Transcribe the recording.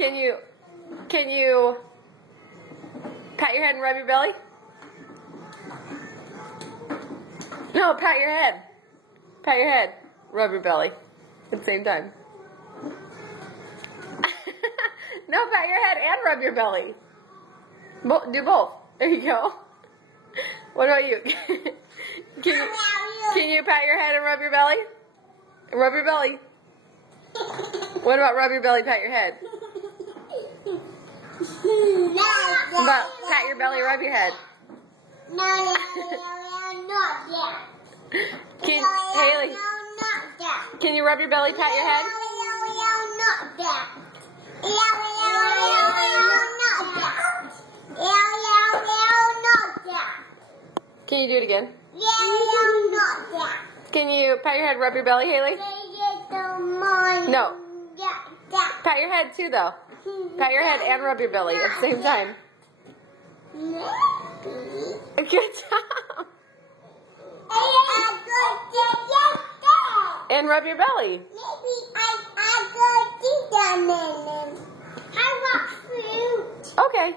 Can you pat your head and rub your belly? No, pat your head. Pat your head. Rub your belly at the same time. No, pat your head and rub your belly. Do both. There you go. What about you? Can you pat your head and rub your belly? Rub your belly. What about rub your belly, pat your head? What about pat your belly, rub your head? Haley, can you rub your belly, pat your head? Can you do it again? Can you pat your head, rub your belly, Haley? No. Pat your head too, though. Pat your head and rub your belly at the same time. Good job. And rub your belly. Maybe I go do that. I want fruit. Okay.